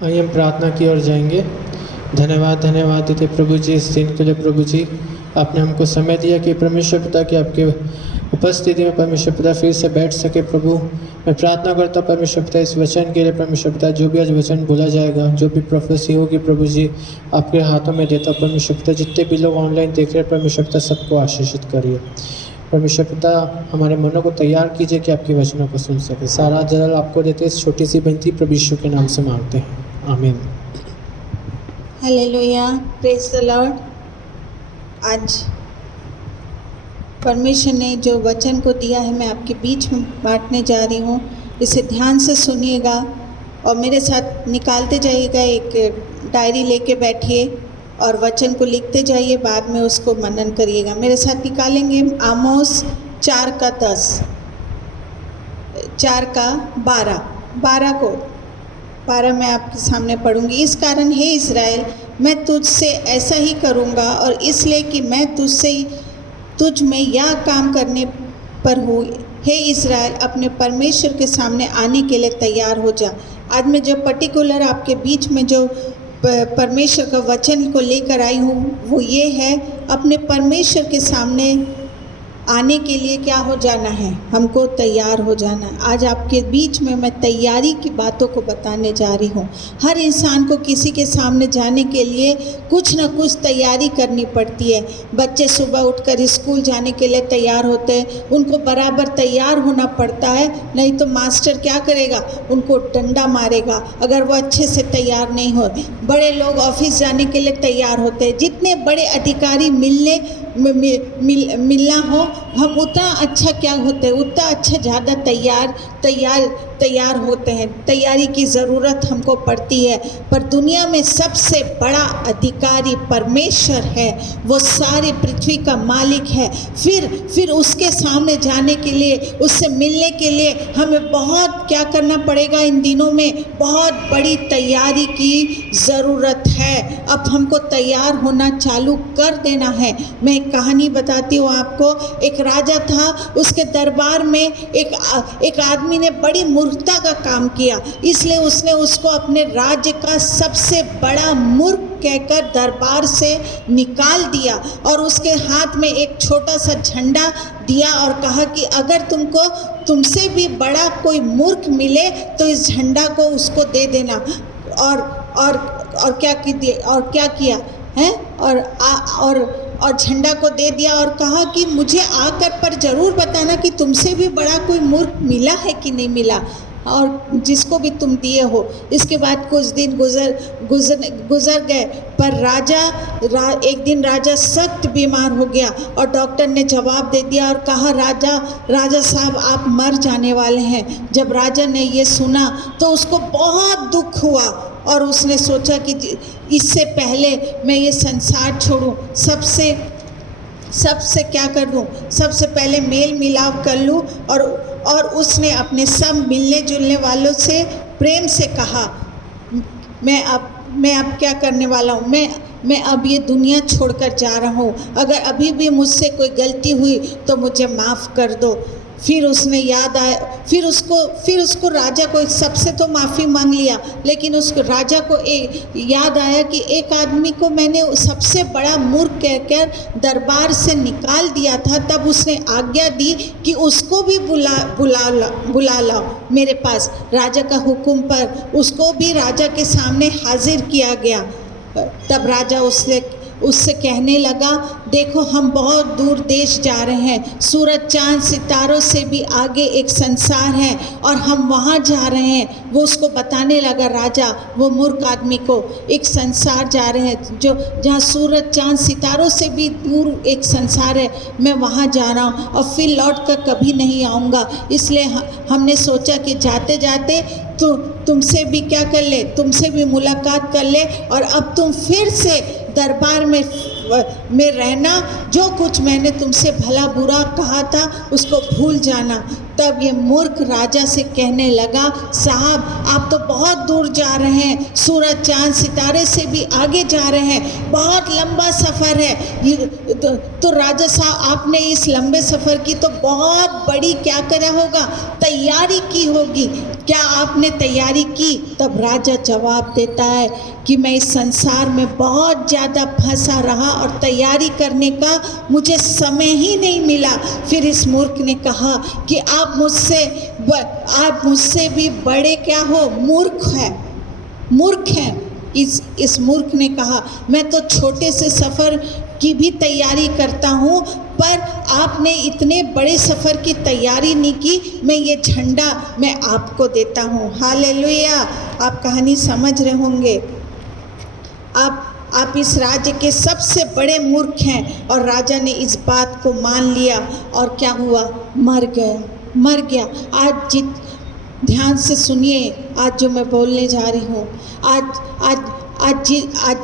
आइए हम प्रार्थना की ओर जाएंगे। धन्यवाद देते प्रभु जी इस दिन के लिए। प्रभु जी आपने हमको समय दिया कि परमेश्वर पिता की आपके उपस्थिति में परमेश्वर पिता फिर से बैठ सके। प्रभु मैं प्रार्थना करता हूँ परमेश्वर पिता इस वचन के लिए। परमेश्वर पिता जो भी आज वचन बोला जाएगा, जो भी प्रोफेसी होगी प्रभु जी आपके हाथों में देता हूँ। परमेश्वर पिता जितने भी लोग ऑनलाइन देख रहे हैं परमेश्वर पिता सबको आशीषित करिए। परमेश्वर पिता हमारे मनों को तैयार कीजिए कि आपके वचनों को सुन सके। सारा जलाल आपको देते इस छोटी सी विनती प्रभु यीशु के नाम से मांगते हैं, आमीन। Hallelujah, praise the Lord. आज परमेश्वर ने जो वचन को दिया है मैं आपके बीच में बांटने जा रही हूँ। इसे ध्यान से सुनिएगा और मेरे साथ निकालते जाइएगा। एक डायरी लेके बैठिए और वचन को लिखते जाइए, बाद में उसको मनन करिएगा। मेरे साथ निकालेंगे आमोस 4:10, 12 मैं आपके सामने पढ़ूंगी। इस कारण हे इज़राइल, मैं तुझसे ऐसा ही करूंगा और इसलिए कि मैं तुझ में यह काम करने पर हूँ। हे इज़राइल, अपने परमेश्वर के सामने आने के लिए तैयार हो जा। आज मैं जो पर्टिकुलर आपके बीच में जो परमेश्वर का वचन को लेकर आई हूँ वो ये है, अपने परमेश्वर के सामने आने के लिए क्या हो जाना है, हमको तैयार हो जाना है। आज आपके बीच में मैं तैयारी की बातों को बताने जा रही हूँ। हर इंसान को किसी के सामने जाने के लिए कुछ ना कुछ तैयारी करनी पड़ती है। बच्चे सुबह उठकर स्कूल जाने के लिए तैयार होते हैं, उनको बराबर तैयार होना पड़ता है, नहीं तो मास्टर क्या करेगा, उनको डंडा मारेगा अगर वो अच्छे से तैयार नहीं हो। बड़े लोग ऑफिस जाने के लिए तैयार होते हैं। जितने बड़े अधिकारी मिलना हो, हम उतना अच्छा क्या होते हैं, उतना अच्छा ज़्यादा तैयार होते हैं। तैयारी की ज़रूरत हमको पड़ती है। पर दुनिया में सबसे बड़ा अधिकारी परमेश्वर है, वो सारी पृथ्वी का मालिक है। फिर उसके सामने जाने के लिए, उससे मिलने के लिए हमें बहुत क्या करना पड़ेगा। इन दिनों में बहुत बड़ी तैयारी की ज़रूरत है। अब हमको तैयार होना चालू कर देना है। मैं एक कहानी बताती हूँ आपको। एक राजा था, उसके दरबार में एक आदमी ने बड़ी मूर्खता का काम किया, इसलिए उसने उसको अपने राज्य का सबसे बड़ा मूर्ख कहकर दरबार से निकाल दिया और उसके हाथ में एक छोटा सा झंडा दिया और कहा कि अगर तुमसे भी बड़ा कोई मूर्ख मिले तो इस झंडा को उसको दे देना। और क्या किया है, और झंडा को दे दिया और कहा कि मुझे आकर पर ज़रूर बताना कि तुमसे भी बड़ा कोई मूर्ख मिला है कि नहीं मिला, और जिसको भी तुम दिए हो। इसके बाद कुछ दिन गुजर गए, पर एक दिन राजा सख्त बीमार हो गया और डॉक्टर ने जवाब दे दिया और कहा, राजा साहब आप मर जाने वाले हैं। जब राजा ने ये सुना तो उसको बहुत दुख हुआ और उसने सोचा कि इससे पहले मैं ये संसार छोड़ूं, सबसे क्या कर दूं, सबसे पहले मेल मिलाप कर लूं। और उसने अपने सब मिलने जुलने वालों से प्रेम से कहा, मैं अब क्या करने वाला हूँ, मैं अब ये दुनिया छोड़कर जा रहा हूँ। अगर अभी भी मुझसे कोई गलती हुई तो मुझे माफ़ कर दो। फिर उसने याद आया, फिर उसको राजा को सबसे तो माफ़ी मांग लिया, लेकिन उसको राजा को याद आया कि एक आदमी को मैंने सबसे बड़ा मूर्ख कहकर दरबार से निकाल दिया था। तब उसने आज्ञा दी कि उसको भी बुला लाओ मेरे पास। राजा का हुक्म पर उसको भी राजा के सामने हाजिर किया गया। तब राजा उससे कहने लगा, देखो हम बहुत दूर देश जा रहे हैं, सूरज चांद सितारों से भी आगे एक संसार है और हम वहाँ जा रहे हैं। वो उसको बताने लगा, राजा वो मूर्ख आदमी को, एक संसार जा रहे हैं जहाँ सूरज चांद सितारों से भी दूर एक संसार है, मैं वहाँ जा रहा हूँ और फिर लौट कर कभी नहीं आऊँगा। इसलिए हमने सोचा कि जाते जाते तो तुमसे भी क्या कर ले, तुमसे भी मुलाकात कर ले और अब तुम फिर से दरबार में रहना। जो कुछ मैंने तुमसे भला बुरा कहा था उसको भूल जाना। तब ये मूर्ख राजा से कहने लगा, साहब आप तो बहुत दूर जा रहे हैं, सूरज चांद सितारे से भी आगे जा रहे हैं, बहुत लंबा सफ़र है। तो राजा साहब आपने इस लंबे सफ़र की तो बहुत बड़ी क्या करा होगा, तैयारी की होगी। क्या आपने तैयारी की? तब राजा जवाब देता है कि मैं इस संसार में बहुत ज़्यादा फंसा रहा और तैयारी करने का मुझे समय ही नहीं मिला। फिर इस मूर्ख ने कहा कि आप मुझसे भी बड़े क्या हो? मूर्ख हैं। इस मूर्ख ने कहा, मैं तो छोटे से सफ़र की भी तैयारी करता हूँ, पर आपने इतने बड़े सफ़र की तैयारी नहीं की। मैं ये झंडा मैं आपको देता हूँ। हालेलुया। आप कहानी समझ रहे होंगे। आप इस राज्य के सबसे बड़े मूर्ख हैं। और राजा ने इस बात को मान लिया और क्या हुआ? मर गया। आज ध्यान से सुनिए, आज जो मैं बोलने जा रही हूँ, आज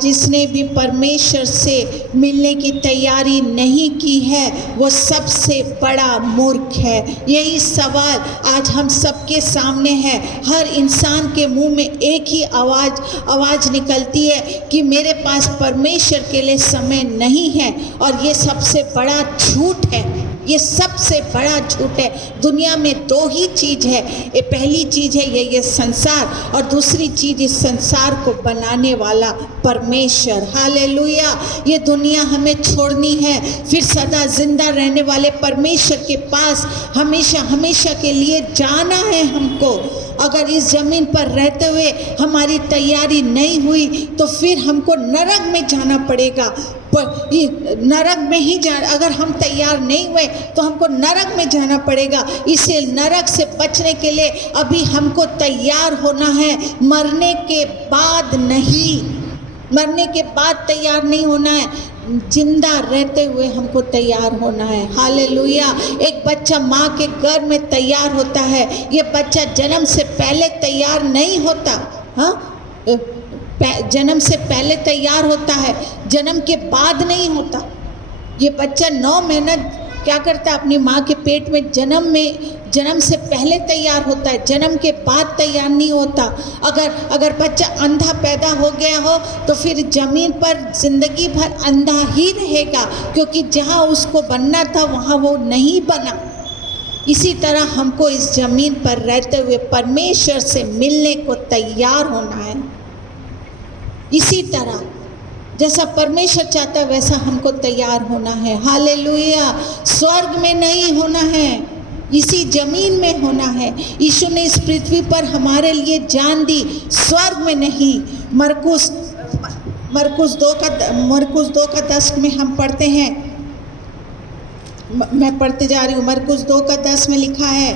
जिसने भी परमेश्वर से मिलने की तैयारी नहीं की है वो सबसे बड़ा मूर्ख है। यही सवाल आज हम सबके सामने है। हर इंसान के मुंह में एक ही आवाज़ निकलती है कि मेरे पास परमेश्वर के लिए समय नहीं है। और ये सबसे बड़ा झूठ है। ये सबसे बड़ा झूठ है। दुनिया में दो ही चीज़ है। ये पहली चीज़ है ये संसार, और दूसरी चीज़ इस संसार को बनाने वाला परमेश्वर। हालेलुया। ये दुनिया हमें छोड़नी है, फिर सदा जिंदा रहने वाले परमेश्वर के पास हमेशा के लिए जाना है हमको। अगर इस ज़मीन पर रहते हुए हमारी तैयारी नहीं हुई तो फिर हमको नरक में जाना पड़ेगा। नरक में ही अगर हम तैयार नहीं हुए तो हमको नरक में जाना पड़ेगा। इसे नरक से बचने के लिए अभी हमको तैयार होना है, मरने के बाद नहीं। मरने के बाद तैयार नहीं होना है, जिंदा रहते हुए हमको तैयार होना है। हालेलुया। एक बच्चा माँ के गर्भ में तैयार होता है। ये बच्चा जन्म से पहले तैयार नहीं होता। हाँ, जन्म से पहले तैयार होता है, जन्म के बाद नहीं होता। ये बच्चा 9 महीना क्या करता है? अपनी माँ के पेट में जन्म से पहले तैयार होता है, जन्म के बाद तैयार नहीं होता। अगर बच्चा अंधा पैदा हो गया हो तो फिर ज़मीन पर ज़िंदगी भर अंधा ही रहेगा, क्योंकि जहाँ उसको बनना था वहाँ वो नहीं बना। इसी तरह हमको इस ज़मीन पर रहते हुए परमेश्वर से मिलने को तैयार होना है। इसी तरह जैसा परमेश्वर चाहता है वैसा हमको तैयार होना है। हालेलुया। स्वर्ग में नहीं होना है, इसी जमीन में होना है। यीशु ने इस पृथ्वी पर हमारे लिए जान दी, स्वर्ग में नहीं। मरकुस 2:10 में हम पढ़ते हैं, मैं पढ़ते जा रही हूँ। मरकुस 2:10 में लिखा है,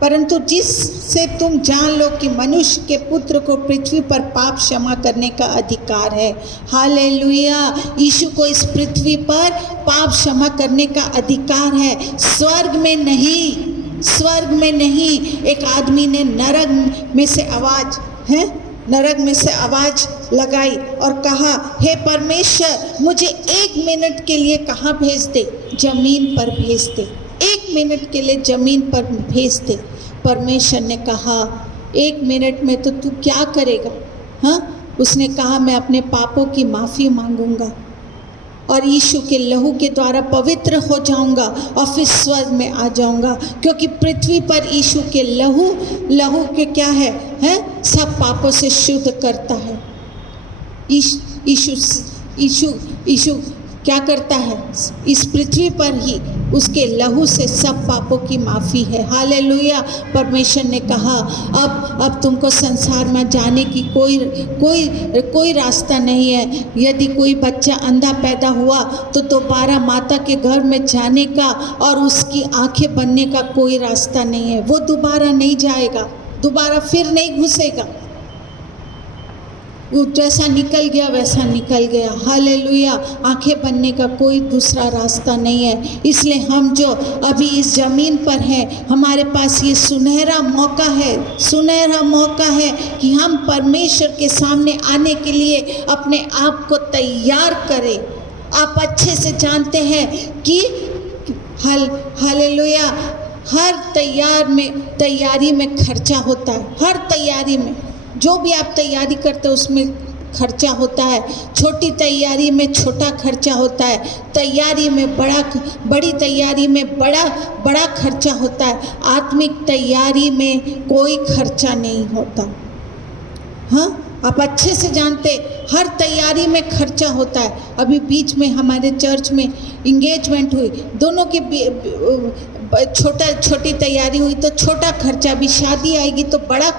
परंतु जिससे तुम जान लो कि मनुष्य के पुत्र को पृथ्वी पर पाप क्षमा करने का अधिकार है। हालेलुया। यीशु को इस पृथ्वी पर पाप क्षमा करने का अधिकार है, स्वर्ग में नहीं। स्वर्ग में नहीं। एक आदमी ने नरक में से आवाज़ लगाई और कहा, हे परमेश्वर, मुझे 1 मिनट के लिए कहाँ भेज दे? ज़मीन पर भेज दे। 1 मिनट के लिए ज़मीन पर भेज दे। परमेश्वर ने कहा, 1 मिनट में तो तू क्या करेगा? हाँ, उसने कहा, मैं अपने पापों की माफ़ी मांगूंगा और यीशु के लहू के द्वारा पवित्र हो जाऊंगा और फिर स्वर्ग में आ जाऊंगा, क्योंकि पृथ्वी पर यीशु के लहू के क्या है? सब पापों से शुद्ध करता है। यीशु क्या करता है? इस पृथ्वी पर ही उसके लहू से सब पापों की माफ़ी है। हालेलुया। परमेश्वर ने कहा, अब तुमको संसार में जाने की कोई रास्ता नहीं है। यदि कोई बच्चा अंधा पैदा हुआ तो दोबारा माता के गर्भ में जाने का और उसकी आंखें बनने का कोई रास्ता नहीं है। वो दोबारा नहीं जाएगा, दोबारा फिर नहीं घुसेगा। वो जैसा निकल गया वैसा निकल गया। हालेलुया। आंखें बनने का कोई दूसरा रास्ता नहीं है। इसलिए हम जो अभी इस ज़मीन पर हैं, हमारे पास ये सुनहरा मौका है कि हम परमेश्वर के सामने आने के लिए अपने आप को तैयार करें। आप अच्छे से जानते हैं कि हालेलुया, हर तैयारी में खर्चा होता है। हर तैयारी में जो भी आप तैयारी करते हो उसमें खर्चा होता है, छोटी तैयारी में छोटा खर्चा होता है, तैयारी में बड़ी तैयारी में बड़ा खर्चा होता है, आत्मिक तैयारी में कोई खर्चा नहीं होता। हाँ, आप अच्छे से जानते, हर तैयारी में खर्चा होता है। अभी बीच में हमारे चर्च में इंगेजमेंट हुई, दोनों की छोटी तैयारी हुई तो छोटा खर्चा, अभी शादी आएगी तो बड़ा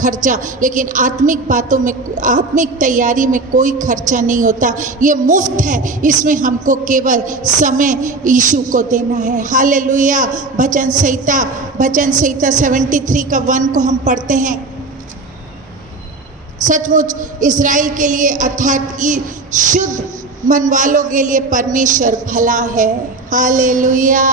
खर्चा, लेकिन आत्मिक बातों में, आत्मिक तैयारी में कोई खर्चा नहीं होता। ये मुफ्त है, इसमें हमको केवल समय यीशु को देना है। हालेलुया। भजन संहिता 73 का 1 को हम पढ़ते हैं। सचमुच इज़राइल के लिए अर्थात शुद्ध मन वालों के लिए परमेश्वर भला है। Hallelujah,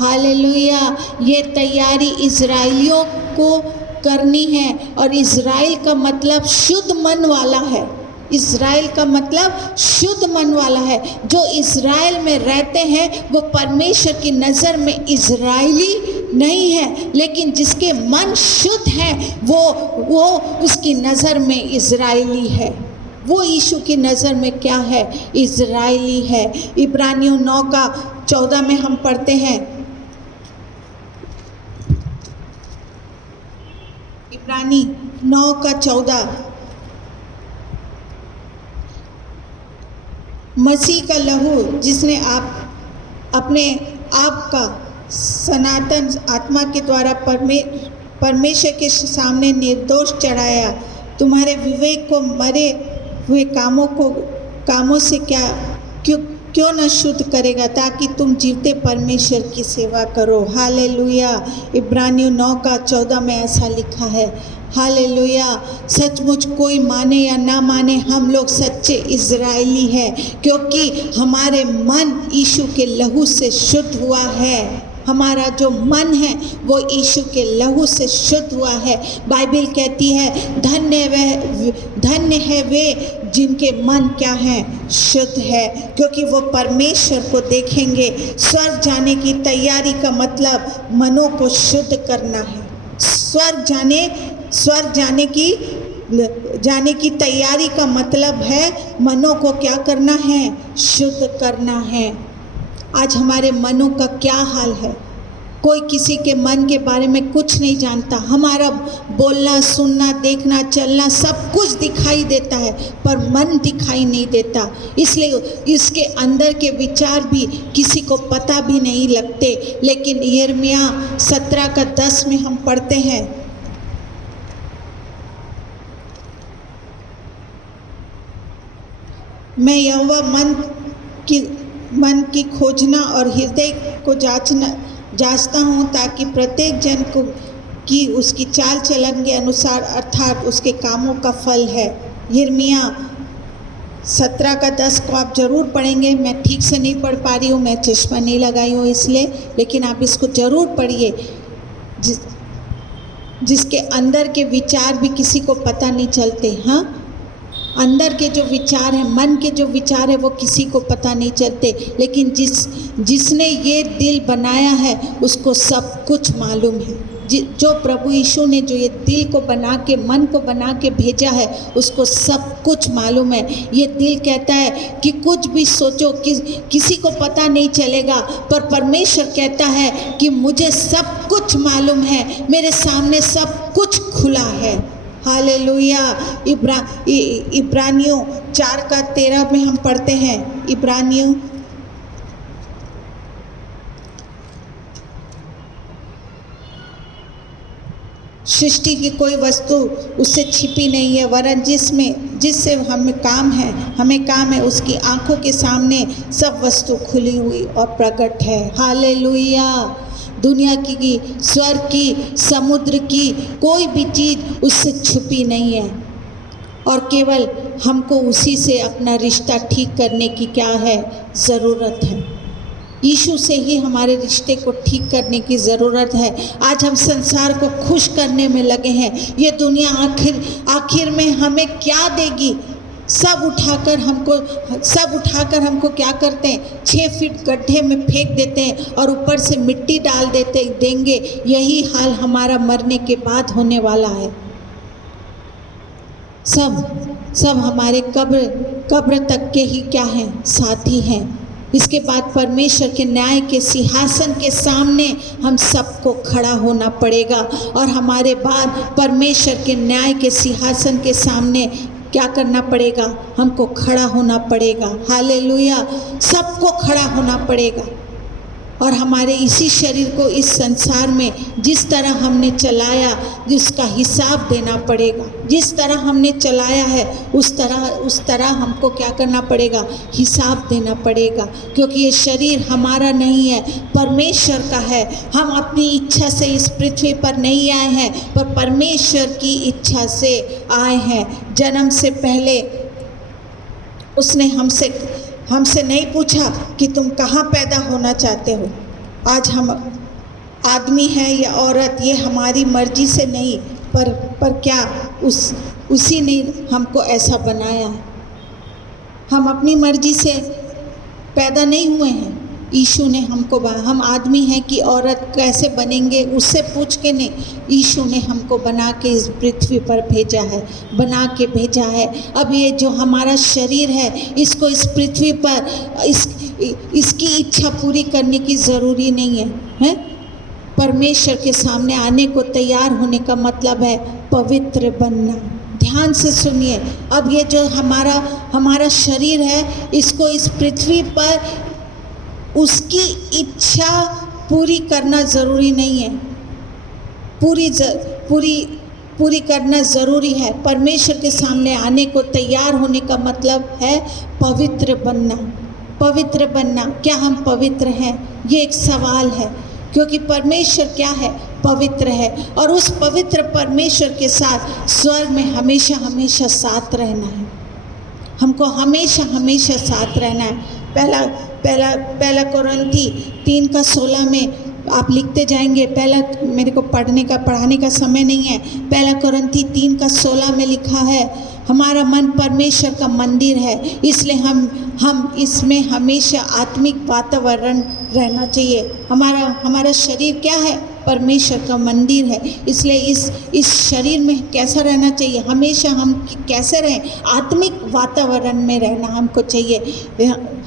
hallelujah. ये तैयारी इज़राइलियों को करनी है, और इज़राइल का मतलब शुद्ध मन वाला है। इज़राइल का मतलब शुद्ध मन वाला है। जो इज़राइल में रहते हैं वो परमेश्वर की नज़र में इज़राइली नहीं है, लेकिन जिसके मन शुद्ध हैं वो उसकी नज़र में इज़राइली है। वो यीशु की नज़र में क्या है? इज़राइली है। इब्रानियों 9 का 14 में हम पढ़ते हैं। इब्रानी 9 का 14, मसीह का लहू जिसने अपने आप का सनातन आत्मा के द्वारा परमेश्वर के सामने निर्दोष चढ़ाया, तुम्हारे विवेक को मरे हुए कामों से क्यों न शुद्ध करेगा, ताकि तुम जीवते परमेश्वर की सेवा करो। हालेलुया। इब्रानियों 9 का 14 में ऐसा लिखा है। हालेलुया। सचमुच कोई माने या ना माने, हम लोग सच्चे इज़राइली हैं, क्योंकि हमारे मन यीशु के लहू से शुद्ध हुआ है। हमारा जो मन है वो यीशु के लहू से शुद्ध हुआ है। बाइबल कहती है धन्य है वे जिनके मन क्या है? शुद्ध है, क्योंकि वो परमेश्वर को देखेंगे। स्वर्ग जाने की तैयारी का मतलब मनों को शुद्ध करना है। स्वर्ग जाने की तैयारी का मतलब है मनों को क्या करना है? शुद्ध करना है। आज हमारे मनों का क्या हाल है? कोई किसी के मन के बारे में कुछ नहीं जानता। हमारा बोलना, सुनना, देखना, चलना सब कुछ दिखाई देता है, पर मन दिखाई नहीं देता। इसलिए इसके अंदर के विचार भी किसी को पता भी नहीं लगते। लेकिन यिर्मयाह 17 का 10 में हम पढ़ते हैं, मैं यहोवा मन की खोजना और हृदय को जांचता हूँ, ताकि प्रत्येक जन को की उसकी चाल चलन के अनुसार अर्थात उसके कामों का फल है। यिर्मयाह 17 का 10 को आप ज़रूर पढ़ेंगे। मैं ठीक से नहीं पढ़ पा रही हूँ, मैं चश्मा नहीं लगाई हूँ इसलिए, लेकिन आप इसको ज़रूर पढ़िए। जिसके अंदर के विचार भी किसी को पता नहीं चलते। हाँ, अंदर के जो विचार हैं, मन के जो विचार है, वो किसी को पता नहीं चलते, लेकिन जिसने ये दिल बनाया है उसको सब कुछ मालूम है। जो प्रभु यीशु ने जो ये दिल को बना के, मन को बना के भेजा है, उसको सब कुछ मालूम है। ये दिल कहता है कि कुछ भी सोचो किसी को पता नहीं चलेगा, पर परमेश्वर कहता है कि मुझे सब कुछ मालूम है, मेरे सामने सब कुछ खुला है। हालेलुया। इब्रानियों 4 का 13 में हम पढ़ते हैं। इब्रानियों सृष्टि की कोई वस्तु उससे छिपी नहीं है, वरन जिससे हमें काम है उसकी आंखों के सामने सब वस्तु खुली हुई और प्रकट है। हालेलुया। दुनिया की, स्वर्ग की, समुद्र की कोई भी चीज़ उससे छुपी नहीं है, और केवल हमको उसी से अपना रिश्ता ठीक करने की क्या है? ज़रूरत है। यीशु से ही हमारे रिश्ते को ठीक करने की ज़रूरत है। आज हम संसार को खुश करने में लगे हैं। ये दुनिया आखिर में हमें क्या देगी? सब उठाकर हमको क्या करते हैं? 6 फीट गड्ढे में फेंक देते हैं और ऊपर से मिट्टी डाल देंगे। यही हाल हमारा मरने के बाद होने वाला है। सब सब हमारे कब्र तक के ही क्या हैं, साथी हैं। इसके बाद परमेश्वर के न्याय के सिंहासन के सामने हम सबको खड़ा होना पड़ेगा, और हमारे बाद परमेश्वर के न्याय के सिंहासन के सामने क्या करना पड़ेगा, हमको खड़ा होना पड़ेगा। हालेलुया, सबको खड़ा होना पड़ेगा। और हमारे इसी शरीर को इस संसार में जिस तरह हमने चलाया, जिसका हिसाब देना पड़ेगा। जिस तरह हमने चलाया है उस तरह हमको क्या करना पड़ेगा, हिसाब देना पड़ेगा। क्योंकि ये शरीर हमारा नहीं है, परमेश्वर का है। हम अपनी इच्छा से इस पृथ्वी पर नहीं आए हैं, पर परमेश्वर की इच्छा से आए हैं। जन्म से पहले उसने हमसे नहीं पूछा कि तुम कहाँ पैदा होना चाहते हो। आज हम आदमी हैं या औरत, ये हमारी मर्जी से नहीं, पर क्या उसी ने हमको ऐसा बनाया है। हम अपनी मर्जी से पैदा नहीं हुए हैं, यीशु ने हमको हम आदमी हैं कि औरत कैसे बनेंगे उससे पूछ के नहीं, यीशु ने हमको बना के इस पृथ्वी पर बना के भेजा है। अब ये जो हमारा शरीर है, इसको इस पृथ्वी पर इसकी इच्छा पूरी करने की ज़रूरी नहीं है। परमेश्वर के सामने आने को तैयार होने का मतलब है पवित्र बनना। ध्यान से सुनिए, अब ये जो हमारा शरीर है, इसको इस पृथ्वी पर उसकी इच्छा पूरी करना ज़रूरी नहीं है, पूरी करना ज़रूरी है। परमेश्वर के सामने आने को तैयार होने का मतलब है पवित्र बनना। पवित्र बनना, क्या हम पवित्र हैं? ये एक सवाल है, क्योंकि परमेश्वर क्या है, पवित्र है। और उस पवित्र परमेश्वर के साथ स्वर्ग में हमेशा हमेशा साथ रहना है। हमको हमेशा हमेशा साथ रहना है। पहला कोरिन्थी 3:16 में आप लिखते जाएंगे। मेरे को पढ़ाने का समय नहीं है। पहला कोरिन्थी 3:16 में लिखा है, हमारा मन परमेश्वर का मंदिर है, इसलिए हम इसमें हमेशा आत्मिक वातावरण रहना चाहिए। हमारा शरीर क्या है, परमेश्वर का मंदिर है, इसलिए इस शरीर में कैसा रहना चाहिए, हमेशा हम कैसे रहें, आत्मिक वातावरण में रहना हमको चाहिए।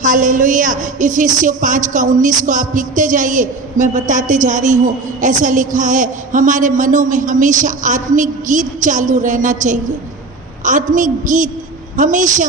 हालेलुया। इफिसियों 5:19 को आप लिखते जाइए, मैं बताते जा रही हूँ। ऐसा लिखा है, हमारे मनों में हमेशा आत्मिक गीत चालू रहना चाहिए। आत्मिक गीत हमेशा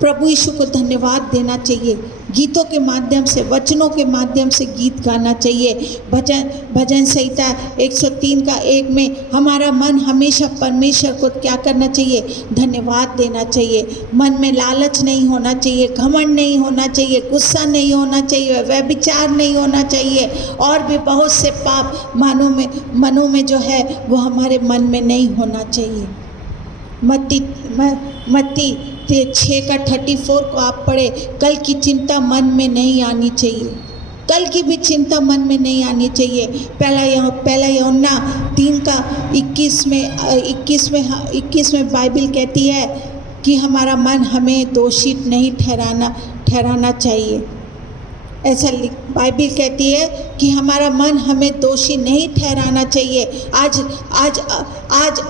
प्रभु यीशु को धन्यवाद देना चाहिए। गीतों के माध्यम से, वचनों के माध्यम से गीत गाना चाहिए। भजन संहिता 103:1 में हमारा मन हमेशा परमेश्वर को क्या करना चाहिए, धन्यवाद देना चाहिए। मन में लालच नहीं होना चाहिए, घमंड नहीं होना चाहिए, गुस्सा नहीं होना चाहिए, व्यभिचार नहीं होना चाहिए, और भी बहुत से पाप मनों में जो है वो हमारे मन में नहीं होना चाहिए। मत्ती 6:34 को आप पढ़े, कल की चिंता मन में नहीं आनी चाहिए। कल की भी चिंता मन में नहीं आनी चाहिए। पहला यूहन्ना 3:21 में बाइबल कहती है कि हमारा मन हमें दोषी नहीं ठहराना चाहिए। ऐसा बाइबल कहती है कि हमारा मन हमें दोषी नहीं ठहराना चाहिए। आज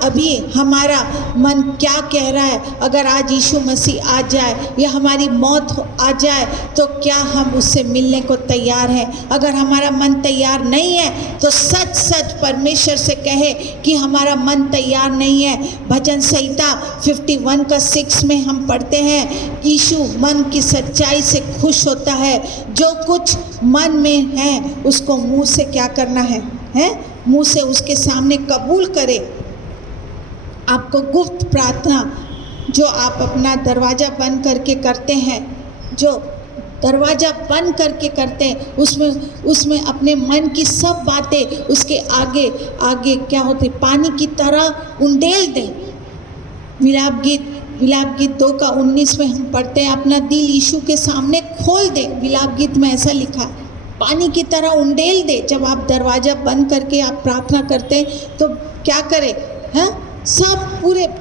अभी हमारा मन क्या कह रहा है, अगर आज यीशु मसीह आ जाए या हमारी मौत आ जाए तो क्या हम उससे मिलने को तैयार हैं? अगर हमारा मन तैयार नहीं है तो सच परमेश्वर से कहे कि हमारा मन तैयार नहीं है। भजन संहिता 51:6 में हम पढ़ते हैं, यीशु मन की सच्चाई से खुश होता है। जो कुछ मन में है उसको मुंह से क्या करना है? मुंह से उसके सामने कबूल करे। आपको गुप्त प्रार्थना जो आप अपना दरवाज़ा बंद करके करते हैं, जो दरवाज़ा बंद करके करते हैं, उसमें अपने मन की सब बातें उसके आगे क्या होती, पानी की तरह उंडेल दें। विलाप गीत 2:19 में हम पढ़ते हैं, अपना दिल यीशु के सामने खोल दे। विलाप गीत में ऐसा लिखा है, पानी की तरह उंडेल दे। जब आप दरवाज़ा बंद करके आप प्रार्थना करते हैं तो क्या करें, सब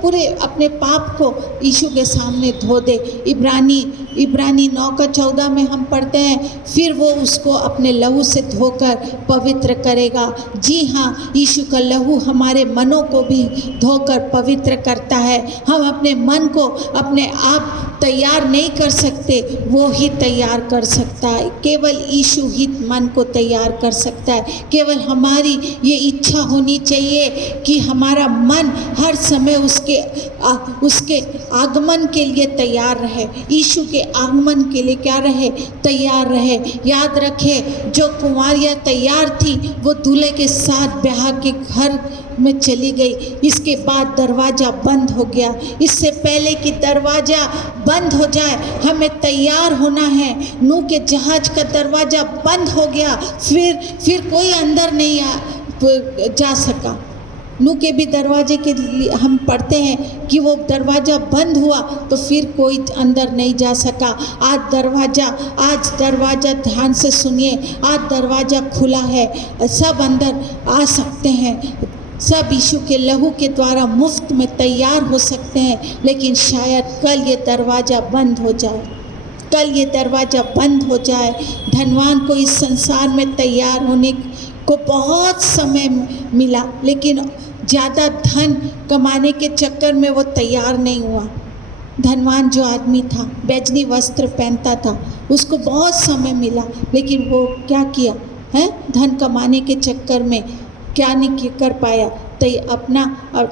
पूरे अपने पाप को यीशु के सामने धो दे। इब्रानी इब्रानी 9:14 में हम पढ़ते हैं, फिर वो उसको अपने लहू से धोकर पवित्र करेगा। जी हाँ, यीशु का लहू हमारे मनों को भी धोकर पवित्र करता है। हम अपने मन को अपने आप तैयार नहीं कर सकते, वो ही तैयार कर सकता है। केवल यीशु ही मन को तैयार कर सकता है। केवल हमारी ये इच्छा होनी चाहिए कि हमारा मन हर समय उसके आगमन के लिए तैयार रहे, यीशु के आगमन के लिए क्या रहे, तैयार रहे। याद रखे, जो कुंवारियाँ तैयार थी वो दूल्हे के साथ ब्याह के घर में चली गई। इसके बाद दरवाज़ा बंद हो गया। इससे पहले कि दरवाज़ा बंद हो जाए, हमें तैयार होना है। नूह के जहाज का दरवाज़ा बंद हो गया, फिर कोई अंदर नहीं जा सका। नूह के भी दरवाजे के लिए हम पढ़ते हैं कि वो दरवाज़ा बंद हुआ तो फिर कोई अंदर नहीं जा सका। आज दरवाज़ा ध्यान से सुनिए, आज दरवाज़ा खुला है, सब अंदर आ सकते हैं। सब यीशु के लहू के द्वारा मुफ्त में तैयार हो सकते हैं। लेकिन शायद कल ये दरवाज़ा बंद हो जाए, कल ये दरवाज़ा बंद हो जाए। धनवान को इस संसार में तैयार होने को बहुत समय मिला, लेकिन ज़्यादा धन कमाने के चक्कर में वो तैयार नहीं हुआ। धनवान जो आदमी था, बैजनी वस्त्र पहनता था, उसको बहुत समय मिला, लेकिन वो क्या किया है, धन कमाने के चक्कर में क्या नहीं कर पाया, अपना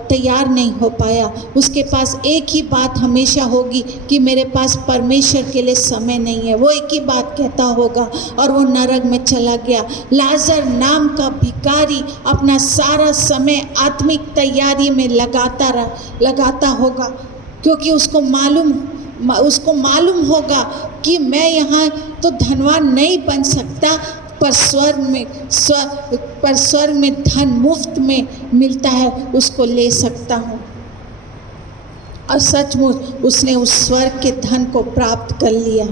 तैयार नहीं हो पाया। उसके पास एक ही बात हमेशा होगी कि मेरे पास परमेश्वर के लिए समय नहीं है, वो एक ही बात कहता होगा और वो नरक में चला गया। लाजर नाम का भिखारी अपना सारा समय आत्मिक तैयारी में लगाता होगा, क्योंकि उसको मालूम होगा कि मैं यहाँ तो धनवान नहीं बन सकता, पर स्वर्ग में धन मुफ्त में मिलता है, उसको ले सकता हूँ। और सचमुच उसने उस स्वर्ग के धन को प्राप्त कर लिया।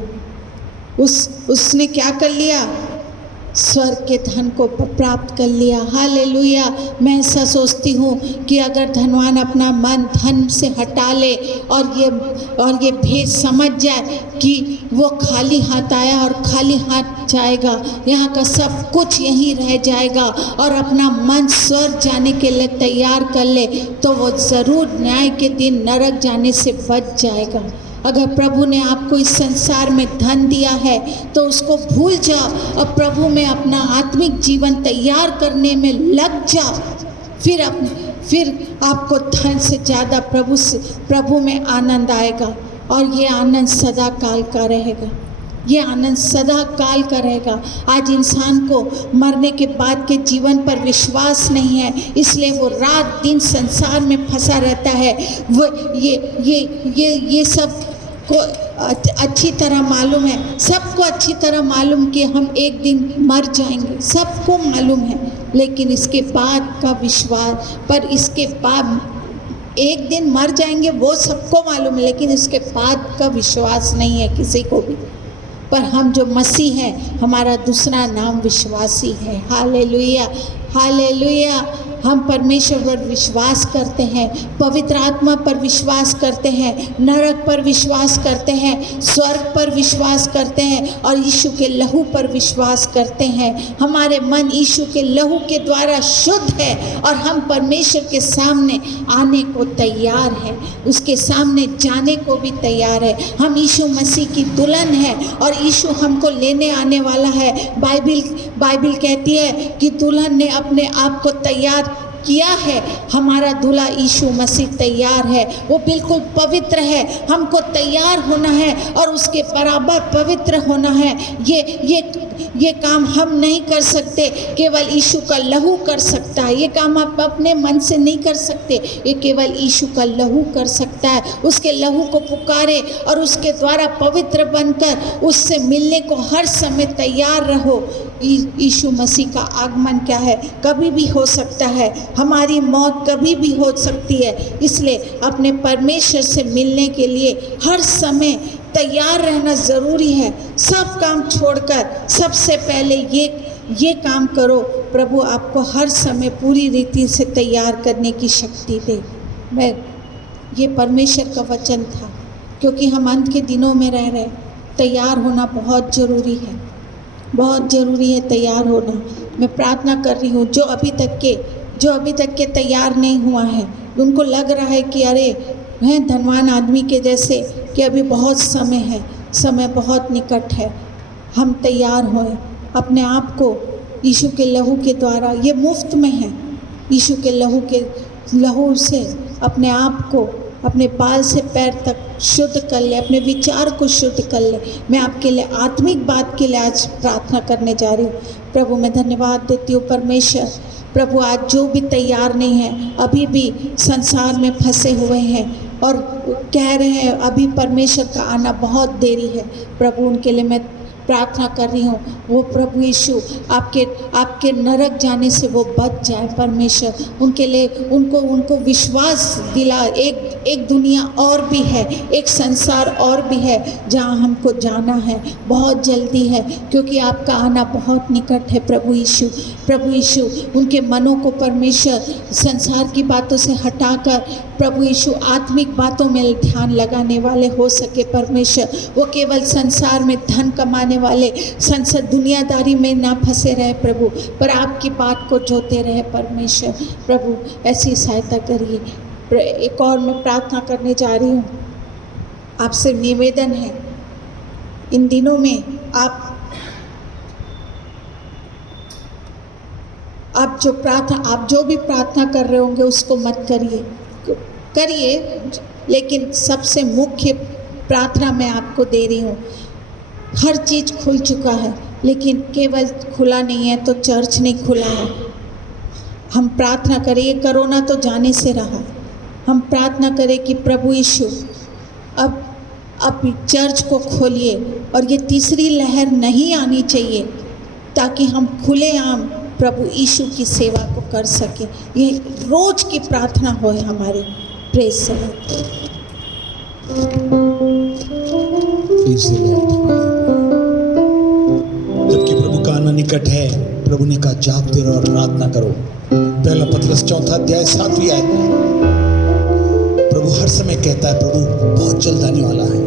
उसने क्या कर लिया, स्वर्ग के धन को प्राप्त कर लिया। हालेलुया। मैं ऐसा सोचती हूँ कि अगर धनवान अपना मन धन से हटा ले और ये भेद समझ जाए कि वो खाली हाथ आया और खाली हाथ जाएगा, यहाँ का सब कुछ यहीं रह जाएगा, और अपना मन स्वर्ग जाने के लिए तैयार कर ले, तो वो ज़रूर न्याय के दिन नरक जाने से बच जाएगा। अगर प्रभु ने आपको इस संसार में धन दिया है तो उसको भूल जाओ और प्रभु में अपना आत्मिक जीवन तैयार करने में लग जाओ। फिर आपको धन से ज़्यादा प्रभु में आनंद आएगा, और ये आनंद सदा काल का रहेगा। ये आनंद सदा काल का रहेगा। आज इंसान को मरने के बाद के जीवन पर विश्वास नहीं है, इसलिए वो रात दिन संसार में फंसा रहता है। वो ये सब को अच्छी तरह मालूम है, सबको अच्छी तरह मालूम कि हम एक दिन मर जाएंगे, सबको मालूम है। लेकिन इसके बाद का विश्वास, पर इसके बाद एक दिन मर जाएंगे वो सबको मालूम है, लेकिन इसके बाद का विश्वास नहीं है किसी को भी। पर हम जो मसीह हैं, हमारा दूसरा नाम विश्वासी है। Hallelujah, hallelujah. हम परमेश्वर पर विश्वास करते हैं, पवित्र आत्मा पर विश्वास करते हैं, नरक पर विश्वास करते हैं, स्वर्ग पर विश्वास करते हैं, और यीशु के लहू पर विश्वास करते हैं। हमारे मन यीशु के लहू के द्वारा शुद्ध है, और हम परमेश्वर के सामने आने को तैयार हैं, उसके सामने जाने को भी तैयार है। हम यीशु मसीह की दुल्हन है, और यीशु हमको लेने आने वाला है। बाइबिल कहती है कि दुल्हन ने अपने आप को तैयार किया है। हमारा दूल्हा यीशु मसीह तैयार है, वो बिल्कुल पवित्र है। हमको तैयार होना है और उसके बराबर पवित्र होना है। ये काम हम नहीं कर सकते, केवल यीशु का लहू कर सकता है। ये काम आप अपने मन से नहीं कर सकते, ये केवल यीशु का लहू कर सकता है। उसके लहू को पुकारे और उसके द्वारा पवित्र बनकर उससे मिलने को हर समय तैयार रहो। यीशु मसीह का आगमन क्या है, कभी भी हो सकता है। हमारी मौत कभी भी हो सकती है, इसलिए अपने परमेश्वर से मिलने के लिए हर समय तैयार रहना ज़रूरी है। सब काम छोड़कर सबसे पहले ये काम करो। प्रभु आपको हर समय पूरी रीति से तैयार करने की शक्ति दे। ये परमेश्वर का वचन था, क्योंकि हम अंत के दिनों में रह रहे। तैयार होना बहुत ज़रूरी है, बहुत ज़रूरी है तैयार होना। मैं प्रार्थना कर रही हूँ जो अभी तक के तैयार नहीं हुआ है, उनको लग रहा है कि अरे हैं धनवान आदमी के जैसे कि अभी बहुत समय है, समय बहुत निकट है। हम तैयार होएं, अपने आप को यीशु के लहू के द्वारा, ये मुफ्त में है, यीशु के लहू से अपने आप को अपने बाल से पैर तक शुद्ध कर ले, अपने विचार को शुद्ध कर ले। मैं आपके लिए आत्मिक बात के लिए आज प्रार्थना करने जा रही हूँ। प्रभु मैं धन्यवाद देती हूँ परमेश्वर। प्रभु आज जो भी तैयार नहीं है, अभी भी संसार में फंसे हुए हैं और कह रहे हैं अभी परमेश्वर का आना बहुत देरी है, प्रभु उनके लिए मैं प्रार्थना कर रही हूँ। वो प्रभु यीशु आपके नरक जाने से वो बच जाए परमेश्वर। उनके लिए उनको विश्वास दिला। एक दुनिया और भी है, एक संसार और भी है जहाँ हमको जाना है, बहुत जल्दी है, क्योंकि आपका आना बहुत निकट है प्रभु यीशु। उनके मनों को परमेश्वर संसार की बातों से हटाकर प्रभु यीशु आत्मिक बातों में ध्यान लगाने वाले हो सके परमेश्वर। वो केवल संसार में धन कमाने वाले दुनियादारी में ना फंसे रहे प्रभु, पर आपकी बात को जोते रहे परमेश्वर। प्रभु ऐसी सहायता करिए। एक और मैं प्रार्थना करने जा रही हूँ, आपसे निवेदन है, इन दिनों में आप जो भी प्रार्थना कर रहे होंगे उसको मत करिए, लेकिन सबसे मुख्य प्रार्थना मैं आपको दे रही हूँ। हर चीज़ खुल चुका है, लेकिन केवल खुला नहीं है तो चर्च नहीं खुला है। हम प्रार्थना करिए, कोरोना तो जाने से रहा, हम प्रार्थना करें कि प्रभु यीशु अब चर्च को खोलिए और ये तीसरी लहर नहीं आनी चाहिए, ताकि हम खुलेआम प्रभु यीशु की सेवा को कर सके। ये रोज की प्रार्थना हो हमारी। Praise the Lord. जबकि प्रभु का आना निकट है, प्रभु ने कहा जागते रहो और प्रार्थना करो। पहला पतरस 4 अध्याय 7वीं आयत में प्रभु हर समय कहता है प्रभु बहुत जल्द आने वाला है।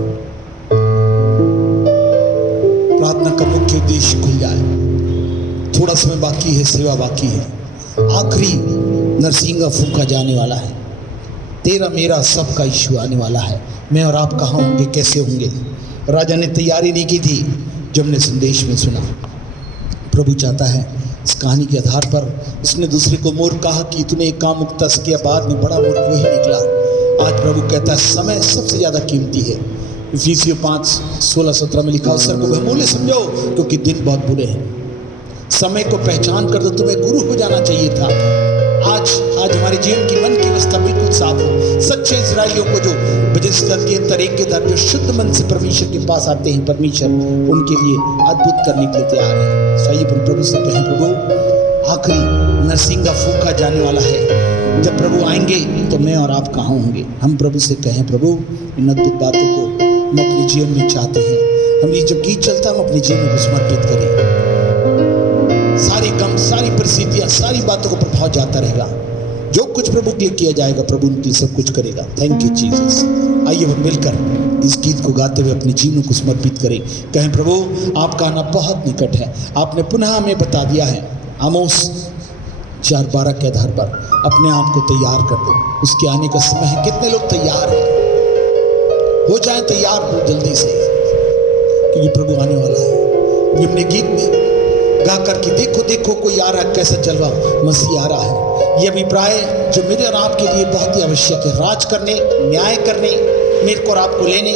प्रार्थना का मुख्य उद्देश्य खुल जाए। थोड़ा समय बाकी है, सेवा बाकी है, आखिरी नरसिंगा फूंका जाने वाला है। तेरा मेरा सबका यीशु आने वाला है। मैं और आप कहाँ होंगे, कैसे होंगे? राजा ने तैयारी नहीं की थी। जब हमने संदेश में सुना, प्रभु चाहता है इस कहानी के आधार पर, उसने दूसरे को मूर्ख कहा कि तूने एक काम मुक्ता से किया, बाद में बड़ा मूर्ख वही निकला। आज प्रभु कहता है समय सबसे ज़्यादा कीमती है। इफिसियों 5:16-17 में लिखा, अवसर को बहुमूल्य समझो क्योंकि दिन बहुत बुरे हैं। समय को पहचान कर तो तुम्हें गुरु हो जाना चाहिए था। आज हमारे जीवन की मन की अवस्था बिल्कुल साफ हो। सच्चे इजराइलियों को जो बजस्तर के तरीके दर जो शुद्ध मन से परमेश्वर के पास आते हैं, परमेश्वर उनके लिए अद्भुत करने के लिए तैयार है। सही पर प्रभु से कहें, प्रभु आखिरी नरसिंगा फूंका जाने वाला है। जब प्रभु आएंगे तो मैं और आप कहाँ होंगे? हम प्रभु से कहें, प्रभु इन अद्भुत बातों को हम अपने जीवन में चाहते हैं। हम ये जो गीत चलता हम अपने जीवन को समर्पित करें। सारी गम, सारी परिस्थितियां, सारी बातों को प्रभाव जाता रहेगा। जो कुछ प्रभु के लिए किया जाएगा, प्रभु उनके लिए सब कुछ करेगा। Thank you Jesus. आइए हम मिलकर इस गीत को गाते हुए अपने जीवन को समर्पित करें। कहें, प्रभु आपका आना बहुत निकट है। आपने पुनः हमें बता दिया है, आमोस 4:12 के आधार पर अपने आप को तैयार कर दो, उसके आने का समय है। कितने लोग तैयार हैं? हो जाए तैयार बहुत जल्दी से, क्योंकि प्रभु आने वाला है। हमने गीत में गा करके देखो देखो कोई आ रहा है, कैसा जलवा मसीह आ रहा है। ये अभिप्राय जो मेरे और आपके लिए बहुत ही आवश्यक है। राज करने, न्याय करने, मेरे को और आपको लेने,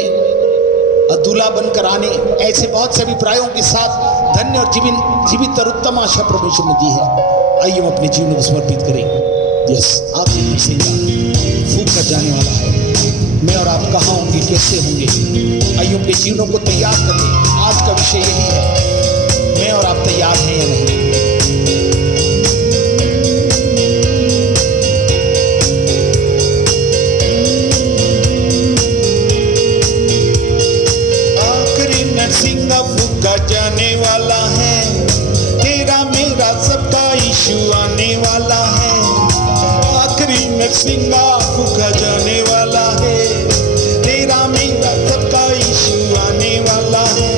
अधूला बनकर आने, ऐसे बहुत से अभिप्रायों के साथ धन्य और जीवित और उत्तम आशा परमेश्वर ने दी है। आइए हम अपने जीवन को समर्पित करें। यस, आप फूंका जाने वाला है। मैं और आप कहाँ होंगे, कैसे होंगे? आइए अपने जीवनों को तैयार करें। आज का विषय यही है, मैं और आप तैयार हैं या नहीं? आखिरी नरसिंगा फूंका जाने वाला है। तेरा मेरा सबका यीशु आने वाला है। आखिरी नरसिंगा फूंका जाने वाला है। तेरा मेरा सबका यीशु आने वाला है।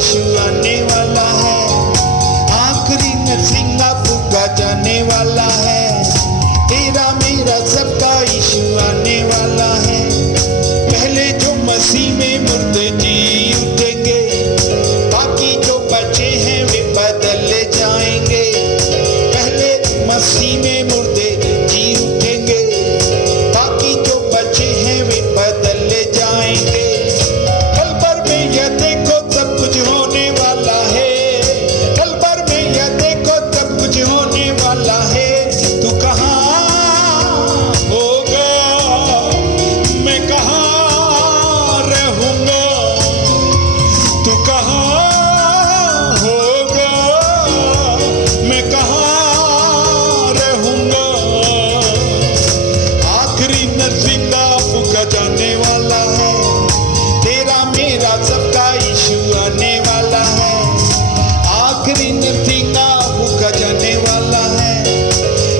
यीशु आने वाला है, आखिरी नरसिंगा फूका जाने वाला है, तेरा मेरा सबका यीशु आने वाला है। पहले जो मसीह में मुर्दे जी उठेंगे, बाकी जो बचे हैं वे बदल जाएंगे। पहले मसीह में मुर्दे जी उठेंगे, बाकी जो बचे हैं वे बदल जाएंगे। कल पर में यह देखो सब कुछ होने वाला है, कल पर में यह देखो सब कुछ होने वाला है। तू कहाँ होगा, मैं कहाँ रहूँगा, तू कहाँ होगा, मैं कहाँ रहूँगा। आखिरी नरसिंगा फूका जाने वाला है, तेरा मेरा सबका यीशु आने वाला है। आखिरी नरसिंगा फूका जाने वाला है,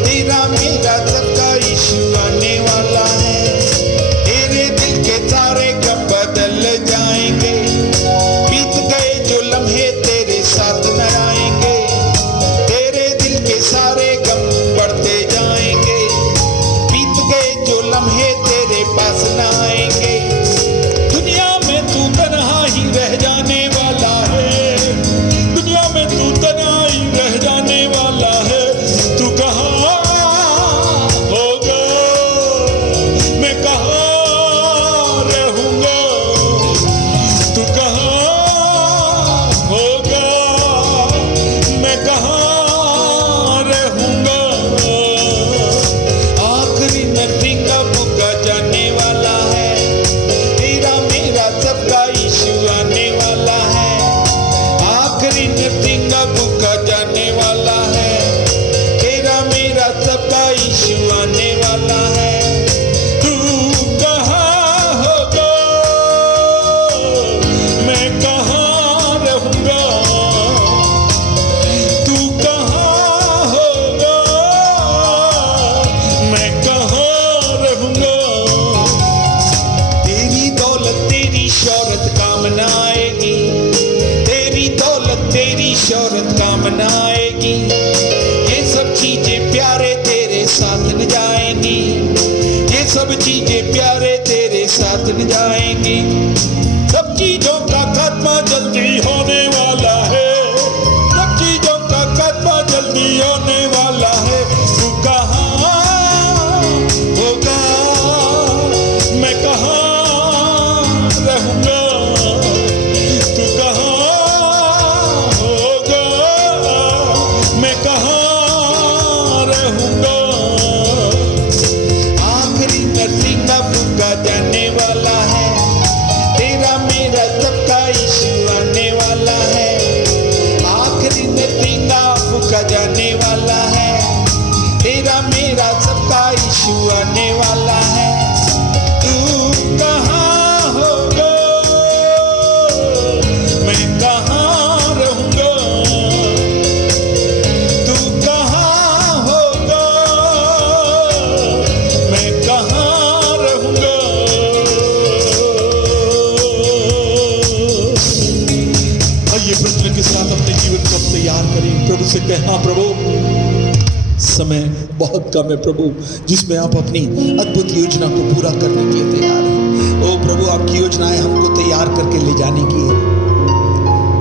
तेरा मेरा सबका यीशु आने वाला है। तेरे दिल के सारे गम बदल जाएंगे, बीत गए जो लम्हे तेरे साथ न आएंगे। तेरे दिल के सारे गम बढ़ते जाएंगे, बीत गए जो लम्हे तेरे पास न आएंगे। दुनिया में तू तन्हा ही रह जाने वाला है, दुनिया में तू तन्हा ही रह जाने वाला है। तू कहाँ होगा, मैं कहाँ रहूँगा, तू कहाँ होगा, मैं कहाँ रहूँगा। आखिरी नरसिंगा फूका जाने वाला है, तेरा मेरा सबका यीशु आने वाला है। आखिरी नरसिंगा फूका जाने वाला है, तेरा मेरा सबका यीशु आने वाला है। तू कहाँ होगा, मैं कहाँ रहूँगा, तू कहाँ होगा, मैं कहाँ रहूँगा। तेरी दौलत तेरी शौहरत काम न आएगी, तेरी दौलत तेरी शौहरत काम न आएगी। ये सब चीजें प्यारे तेरे साथ न जाएंगी, ये सब चीजें प्यारे तेरे साथ न जाएंगी। सब चीजों का खात्मा जल्दी होने वाला है, सब चीजों का खात्मा जल्दी होने वाला है। तू कहाँ होगा, मैं कहाँ रहूँगा, तू कहाँ होगा, मैं कहाँ रहूँगा। आखिरी नरसिंगा फूका जाने वाला है, तेरा मेरा सबका यीशु आने वाला है। आखिरी नरसिंगा फूका जाने वाला है, तेरा मेरा सबका यीशु आने वाला है। तू कहाँ होगा, मैं कहाँ रहूँगा, तू कहाँ होगा, मैं कहाँ रहूँगा। आइए प्रश्न के साथ अपने जीवन को अब तैयार करें, प्रभु से कहें, हाँ प्रभु, समय बहुत कम है प्रभु, जिसमें आप अपनी अद्भुत योजना को पूरा करने के लिए तैयार हैं। ओ प्रभु, आपकी योजनाएं हमको तैयार करके ले जाने की है।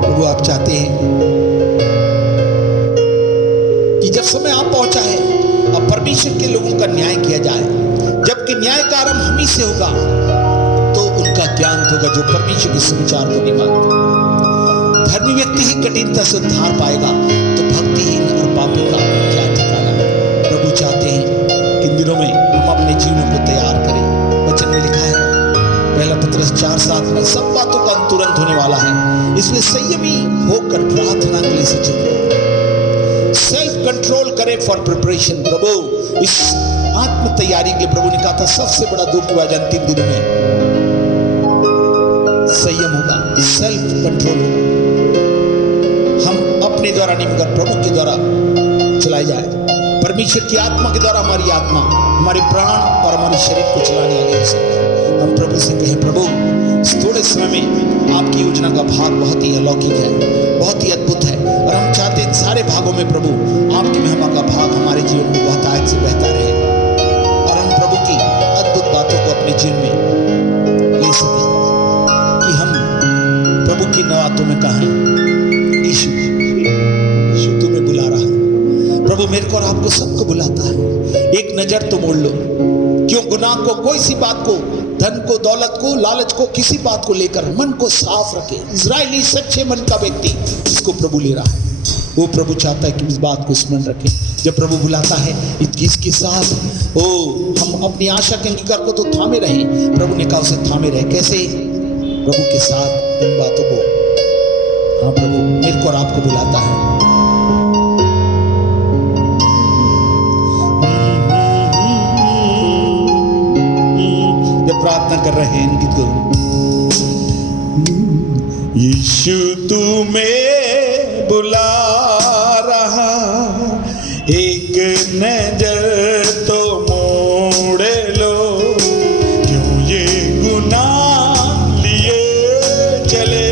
प्रभु, आप चाहते हैं कि जब समय आप पहुंचा है, अब परमेश्वर के लोगों का न्याय किया जाए। जबकि न्याय का आरंभ हम ही से होगा, तो उनका ज्ञान होगा जो परमेश्वर के समाचार को नहीं मानते। धर्मी व्यक्ति ही कठिनता से उद्धार पाएगा, तो भक्तिहीन और पापी का क्या ठिकाना। प्रभु चाहते हैं कि इन दिनों में हम अपने जीवन को तैयार करें। वचन में लिखा है, पहला पत्रस 4:7 में, सब बातों का अंत तुरंत होने वाला है, इसलिए संयमी होकर प्रार्थना के लिए सचेत रहो। सेल्फ कंट्रोल करें फॉर प्रिपरेशन। प्रभु, इस आत्म तैयारी के लिए प्रभु ने कहा था सबसे बड़ा दुख हुआ अंतिम दिनों में संयम होगा, सेल्फ कंट्रोल होगा। हम अपने द्वारा नहीं मगर प्रभु के द्वारा चलाए जाए। परमेश्वर की आत्मा के द्वारा हमारी आत्मा, हमारे प्राण और हमारे शरीर को चलाने वाले हम प्रभु से कहें, प्रभु इस थोड़े समय में आपकी योजना का भाग बहुत ही अलौकिक है, बहुत ही अद्भुत है, और हम चाहते हैं इन सारे भागों में प्रभु आपकी महिमा का भाग हमारे जीवन में बहुतायत से बहता रहे, और हम प्रभु की अद्भुत बातों को अपने जीवन में ले सकें कि हम प्रभु की नवातों में कहा है, यीशु यीशु तुम्हें बुला रहा है। प्रभु मेरे को और आपको सबको बुलाता है, एक नजर तो मोड़ लो। क्यों गुनाह को, कोई सी बात को, धन को, दौलत को, लालच को, किसी बात को लेकर मन को साफ रखे। इजरायली सच्चे मन का व्यक्ति जिसको प्रभु ले रहा है, वो प्रभु चाहता है कि इस बात को स्मरण रखें। जब प्रभु बुलाता है इसके साथ हम अपनी आशा के अंगीकार को तो थामे रहें। प्रभु ने कहा उसे थामे रहे। कैसे? प्रभु के साथ इन बातों को, हाँ प्रभु मेरे को और आपको बुलाता है। जब प्रार्थना कर रहे हैं इन गीत को, यीशु तुम्हें बुला रहा, एक नजर तो मोड़ लो, क्यों ये गुनाह लिए चले,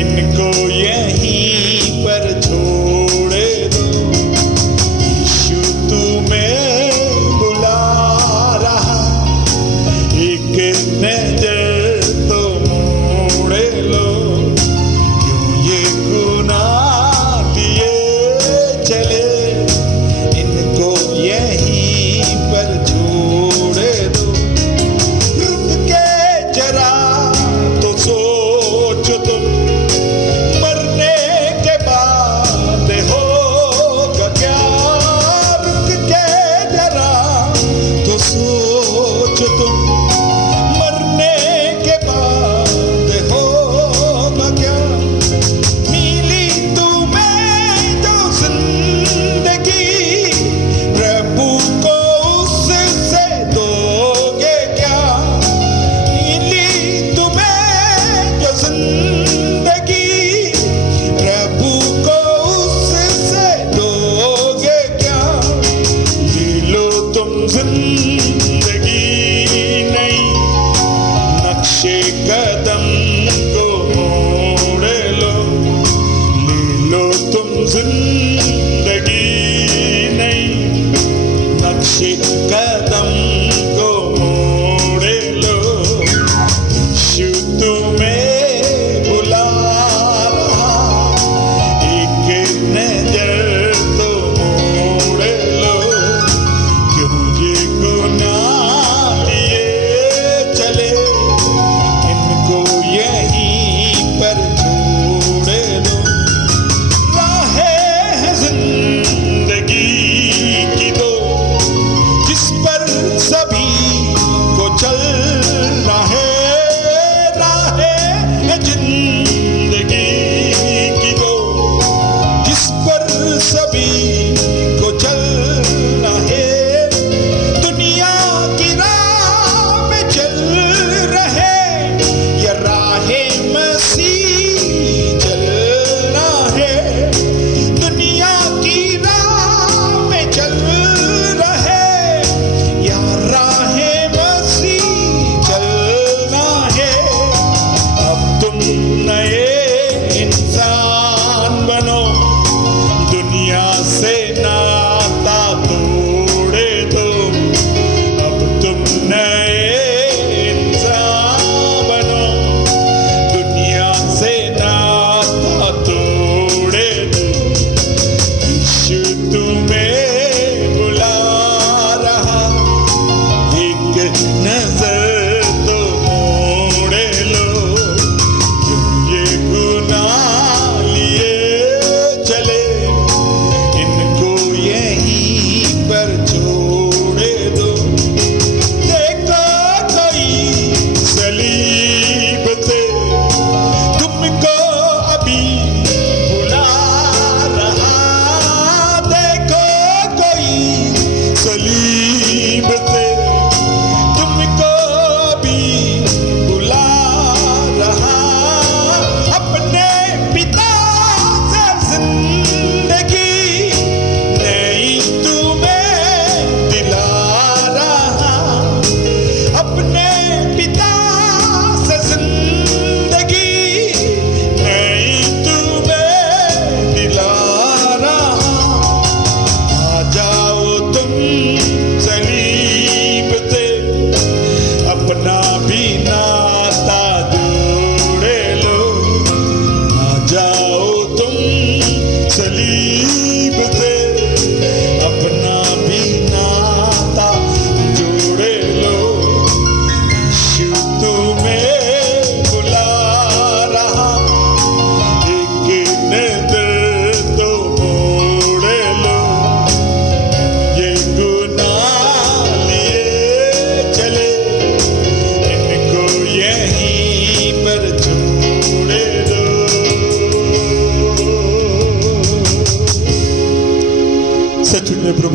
इनको यहीं पर छोड़ दो। यीशु तुम्हें बुला रहा, एक नजर तो मोड़ लो, क्यों ये गुनाह लिए चले, इनको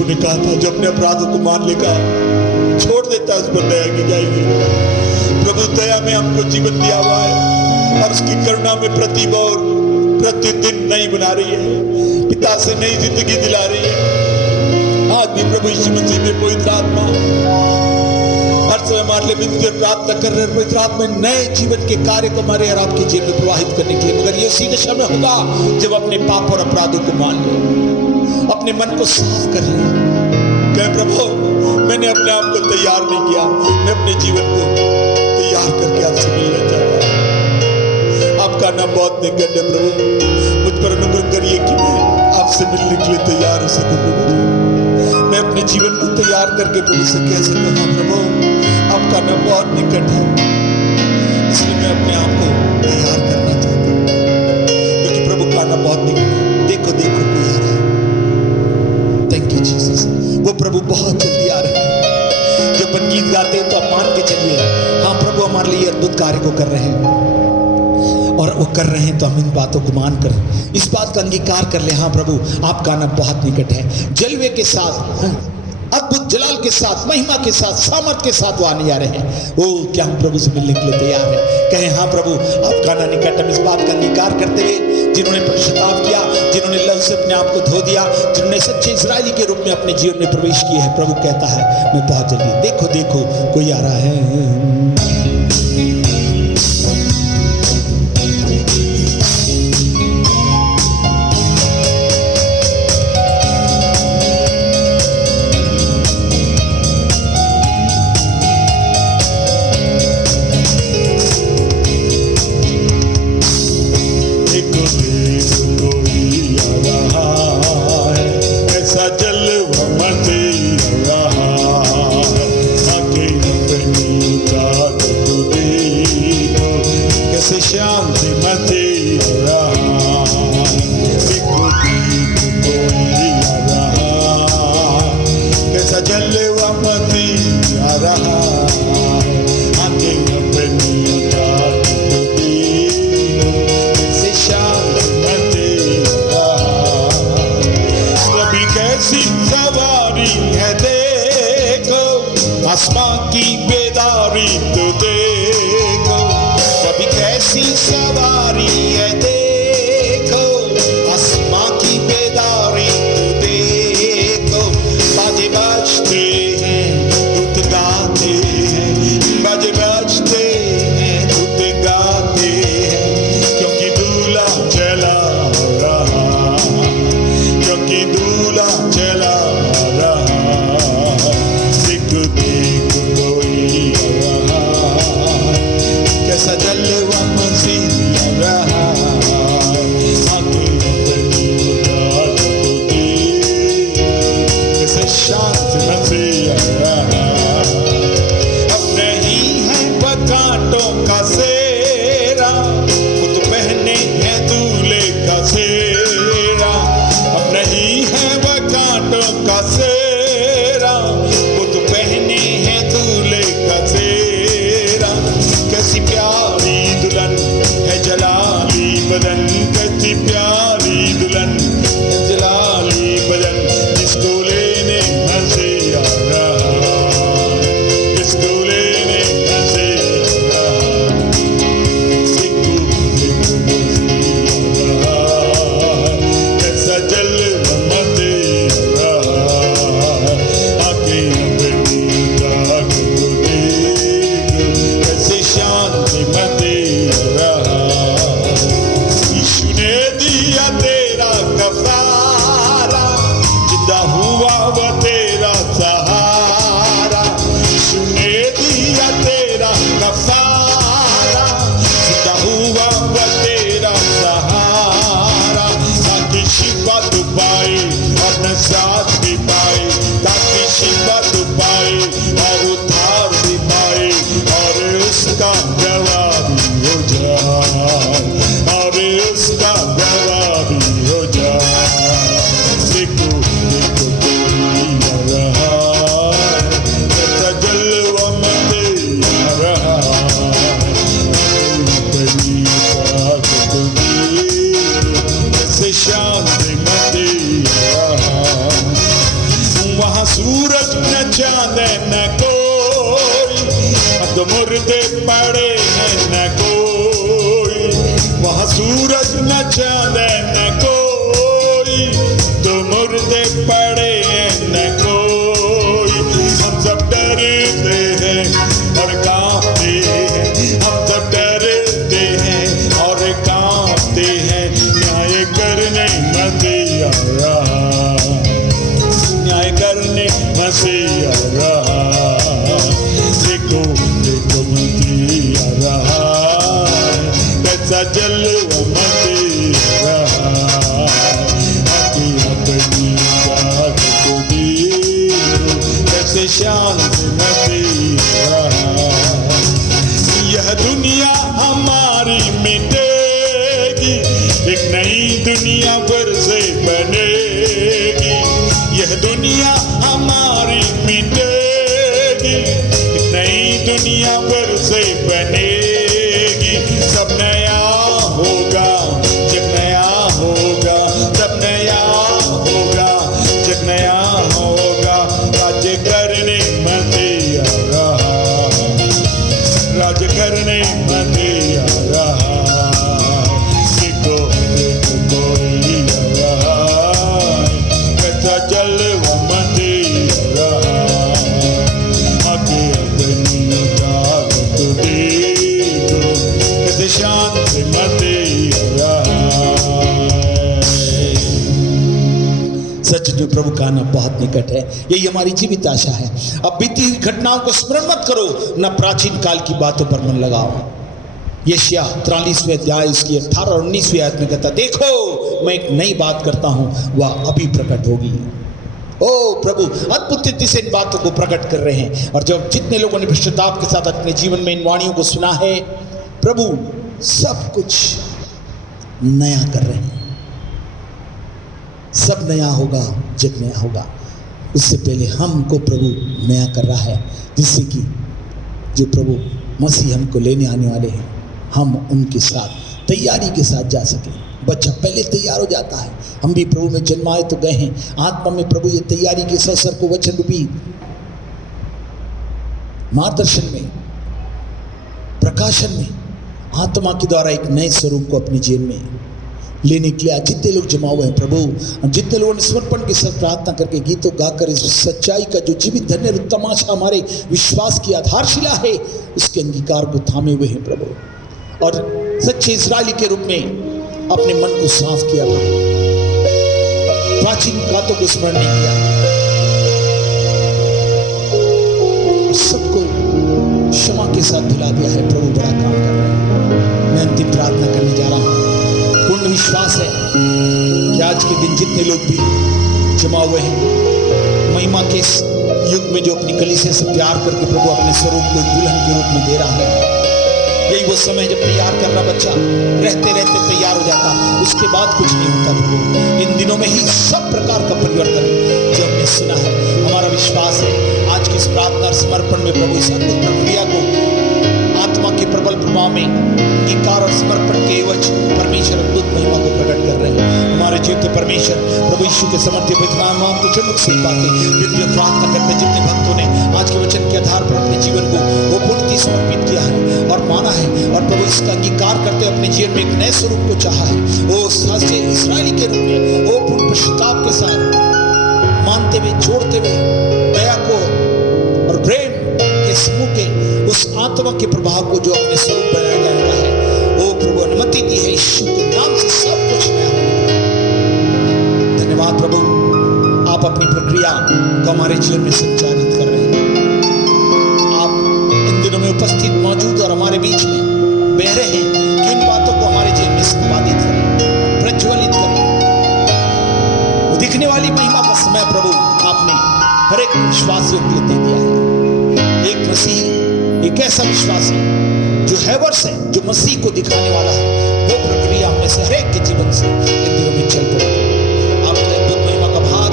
ने कहा था जो अपने अपराधों को मान लेगा छोड़ देता उस पर दया की जाएगी। प्रभु दया में हमको जीवन दिया हुआ है और उसकी करुणा में प्रतिदिन नई बना रही है, पिता से नई जिंदगी दिला रही है। आज भी प्रभु यीशु मसीह में पवित्र आत्मा हर समय हमारे लिए मिलकर प्रार्थना कर रहे हैं, पवित्र आत्मा नए जीवन के कार्य को हमारे और आपके जीवन में प्रवाहित करने के लिए। मगर ये उसी दशा में होगा जब अपने पाप और अपराधों को मान ले, अपने मन को साफ कर ले, कहे प्रभु मैंने अपने आप को तैयार नहीं किया, मैं अपने जीवन को तैयार करके आपसे मिलना चाहता हूं। आपका नाम बहुत निकट है प्रभु, मुझ पर अनुग्रह करिए कि मैं आपसे मिलने के लिए तैयार हो सकूं प्रभु। मैं अपने जीवन को तैयार करके प्रभु से कह सकूं हाँ प्रभु आपका नाम बहुत निकट है, इसलिए मैं अपने आप को तैयार करना चाहता हूं, क्योंकि प्रभु का नाम बहुत निकट है। देखो देखो कोई आ रहा है। Thank you Jesus. वो प्रभु बहुत जल्दी आ रहे हैं। जब अपन गीत गाते हैं तो आप मान के चलिए हाँ प्रभु हमारे लिए अद्भुत कार्य को कर रहे हैं, और वो कर रहे हैं तो हम इन बातों को मानकर इस बात का अंगीकार कर ले हाँ प्रभु आपका नाम बहुत निकट है। जलवे के साथ, अद्भुत जलाल के साथ, महिमा के साथ, सामर्थ के साथ वो आने आ रहे हैं। ओ क्या हम प्रभु से मिलने के लिए तैयार हैं? कहें हाँ प्रभु आपका नाम निकट। हम इस बात का अंगीकार करते हुए जिन्होंने पश्चाताप किया, जिन्होंने लहू से अपने आप को धो दिया, जिन्होंने सच्चे इस्राएली के रूप में अपने जीवन में प्रवेश किया है, प्रभु कहता है मैं बहुत जल्दी, देखो देखो कोई आ रहा है। यीशु ने दी तो मुर्दे पड़े हैं न कोई, वहाँ सूरज न चांद न कोई, तो मुर्दे पड़े हैं न कोई। हम सब डरते हैं और कांपते हैं, हम सब डरते हैं और कांपते हैं। न्याय करने मसीह आ रहा, न्याय करने मसीह आ रहा। देखो देखो मसीह आ रहा, कैसा जलवा मसीह आ रहा। आके अपनी बात को देखो, कैसे शान से मसीह आ रहा। यह दुनिया हमारी मिटेगी, एक नई दुनिया फिर से बनेगी। यह दुनिया हमारी मिटेगी, एक नई दुनिया फिर से बनेगी। सब नया होगा, जग नया होगा, सब नया होगा, जग नया होगा। राज्य करने मसीह आ रहा, राज्य करने मसीह आ रहा। देखो देखो कोई आ रहा, कैसा जलवा मसीह आ रहा। आके अपनी ताकत को देखो, कैसे शान से मसीह आ रहा। सच में प्रभु का आना बहुत निकट है, यही हमारी जीवित आशा है। अब बीती हुई घटनाओं को स्मरण मत करो, न प्राचीन काल की बातों पर मन लगाओ। यशायाह 43वें अध्याय उसकी 18 और 19वीं आयत में कहता, देखो मैं एक नई बात करता हूं, वह अभी प्रकट होगी। ओ प्रभु अद्भुत रीति से इन बातों को प्रकट कर रहे हैं। और जब जितने लोगों ने पश्चाताप के साथ अपने जीवन में इन वाणियों को सुना है, प्रभु सब कुछ नया कर रहे हैं। सब नया होगा, जग नया होगा। उससे पहले हमको प्रभु नया कर रहा है, जिससे कि जो प्रभु मसीह हमको लेने आने वाले हैं, हम उनके साथ तैयारी के साथ जा सकें। बच्चा पहले तैयार हो जाता है। हम भी प्रभु में जन्माए तो गए हैं, आत्मा में प्रभु ये तैयारी के अवसर को वचन रूपी मार्गदर्शन में, प्रकाशन में, आत्मा के द्वारा एक नए स्वरूप को अपने जीवन में लेने के लिए जितने लोग जमा हुए हैं प्रभु, जितने लोगों ने समर्पण के साथ प्रार्थना करके गीतों गाकर इस सच्चाई का जो जीवित धन्य तमाशा हमारे विश्वास की आधारशिला है, उसके अंगीकार को थामे हुए हैं प्रभु, और सच्चे इस्राएली के रूप में अपने मन को साफ किया प्रभु, प्राचीन बातों को स्मरण नहीं किया, सबको क्षमा के साथ भुला दिया है। प्रभु बड़ा काम कर रहे हैं। मैं अंतिम प्रार्थना करने जा रहा हूँ। पूर्ण विश्वास है कि आज के दिन जितने लोग भी जमा हुए हैं, महिमा के इस युग में जो अपनी कलीसिया से प्यार करके प्रभु अपने स्वरूप को दुल्हन के रूप में दे रहा है, यही वो समय जब तैयार करना बच्चा रहते रहते तैयार हो जाता, उसके बाद कुछ नहीं होता प्रभु। इन दिनों में ही सब प्रकार का परिवर्तन जो हमने सुना है, हमारा विश्वास है आज की इस प्रार्थना और समर्पण में प्रभु इस अद्भुत प्रक्रिया को आत्मा के प्रबल प्रभाव में अंगीकार और समर्पण के एवज परमेश्वर अद्भुत महिमा को प्रकट कर रहे हैं। हमारे जीवित परमेश्वर प्रभु यीशु के समर्थ्य नाम को चुमुक से पाते विद्या प्रार्थना करते जितने भक्तों ने आज के वचन के आधार पर अपने जीवन को वो पूर्णतः समर्पित किया है और माना है, और प्रभु इसका अंगीकार करते अपने जीवन में एक नए स्वरूप को चाहा है, वो सच्चे इस्राएली के रूप में वो पूर्ण पश्चाताप के साथ मानते हुए, छोड़ते हुए, दया को और प्रेम के समूह के उस आत्मा के प्रभाव को जो अपने स्वरूप बनाया जा रहा है, वो प्रभु अनुमति दी है यीशु के नाम से सब कुछ नया होने का। धन्यवाद प्रभु, आप अपनी प्रक्रिया को हमारे जीवन में संचालित कर रहे हैं। आप इन दिनों में उपस्थित, मौजूद और हमारे बीच में बह रहे हैं कि उन बातों को हमारे जीवन में संपादित करें, प्रज्वलित करें। वो दिखने वाली महिमा का समय प्रभु आपने हर एक विश्वासियों के लिए दे दिया है। एक मसीह, एक ऐसा विश्वासी जो हैवर्स है, जो मसीह को दिखाने वाला है, वो प्रक्रिया हमें से हर एक के जीवन से इन दिनों में चल पड़े। आपका अद्भुत महिमा का भाग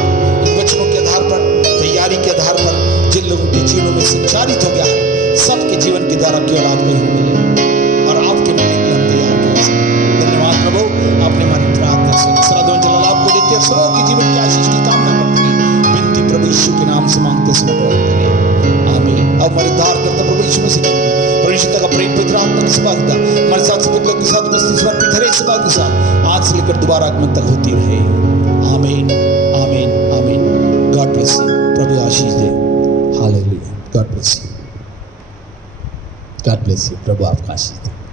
इन वचनों के आधार पर, तैयारी के आधार पर जिन लोगों के जीवनों में संचारित हो गया है, सबके जीवन के द्वारा केवल आपको ही मिले और आपके मिलने के लिए हम तैयार किए। धन्यवाद प्रभु, आपने हमारी प्रार्थना सुनी। सराधन जलाल आपको देते और सबों के जीवन की आशीष की कामना करते हैं। विनती प्रभु यीशु के नाम से मांगते समय ग्रहण करें, आमीन। अब हमारे उद्धार करता प्रभु यीशु मसीह सेवा का हमारे साथ सभी लोग के साथ उपस्थित समर्पित हर एक सेवा के साथ आज से लेकर दोबारा आगमन तक होती रहे। आमीन आमीन आमीन। God bless you. प्रभु आशीष दे। हालेलुया। God bless you. God bless you. प्रभु आपका आशीष दे।